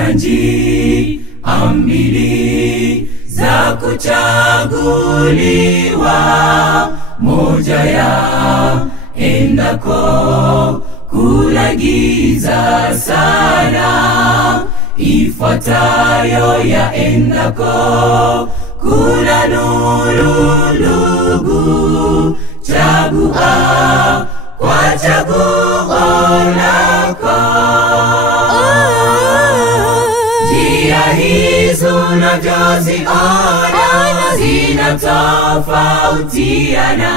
Kuna njia mbili za kuchaguliwa, moja ya endako kula giza sana, ifuatayo ya endako kula nuru. Ndugu, chagua kwa chaguo lako. Njia hizo unavyoziona zinatofautiana,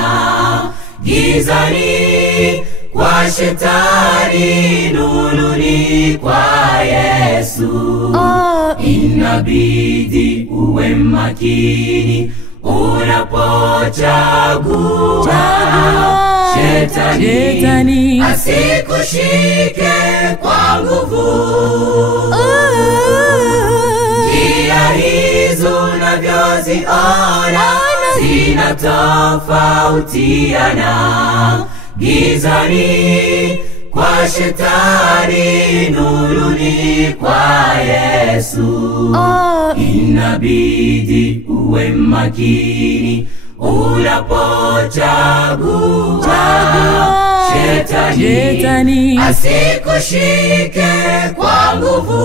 gizani kwa Shetani, nuruni kwa Yesu. Inabidi uwe makini unapochagua. Shetani asikushike kwa nguvu. Njia hizo unavyoziona zinatofautiana, gizani kwa Shetani, nuruni kwa Yesu. Inabidi uwe makini unapochagua. Shetani asikushike kwa nguvu.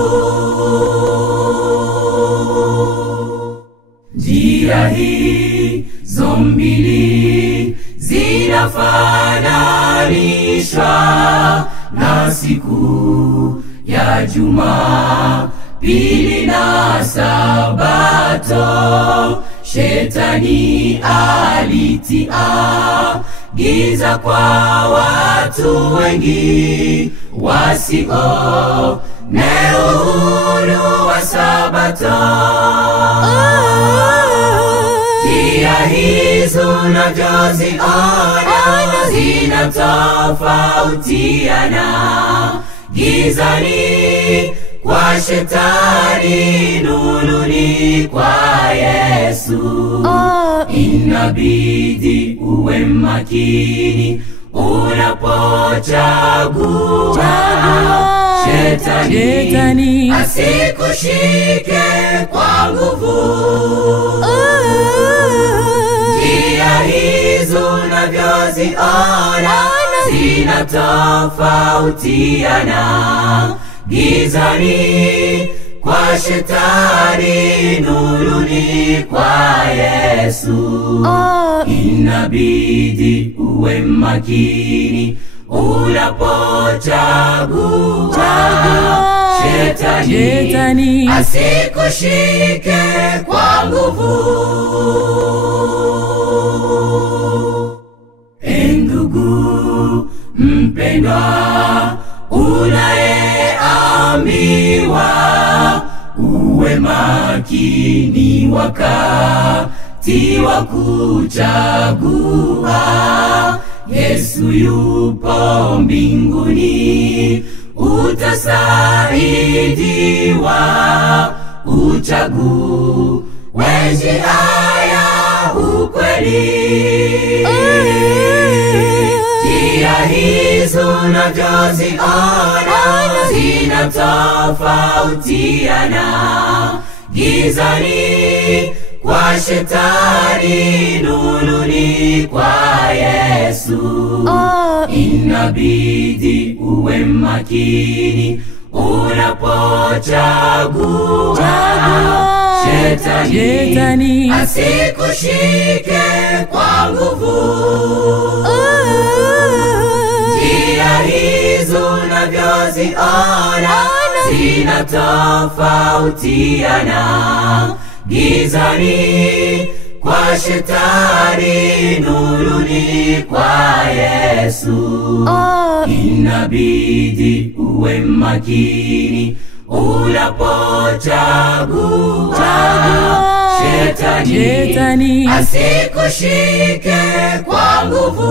Njia hizo mbili zinafananishwa na siku ya Jumapili na Sabato. Shetani alitia giza kwa watu wengi wasio na uhuru wa Sabato. Njia hizo unavyoziona zinatofautiana, gizani kwa Shetani, nuruni kwa Yesu. Inabidi uwe makini unapochagua. Shetani asikushike kwa nguvu. Njia hizo unavyoziona zinatofautiana, gizani kwa Shetani, nuruni kwa Yesu. Inabidi uwe makini unapochagua. Shetani asikushike kwa nguvu. Ndugu mpendwa, unayeambiwa uwe makini wakati wa kuchagua. Yesu yupo mbinguni, utasaidiwa uchague njia ya ukweli. Njia hizo unavyoziona zinatofautiana, gizani kwa Shetani, nuruni kwa Yesu. Inabidi uwe makini unapochagua. Shetani asikushike kwa nguvu. Njia hizo unavyoziona zinatofautiana, gizani kwa Shetani, nuruni kwa Yesu. Inabidi uwe makini unapochagua. Shetani asikushike kwa nguvu.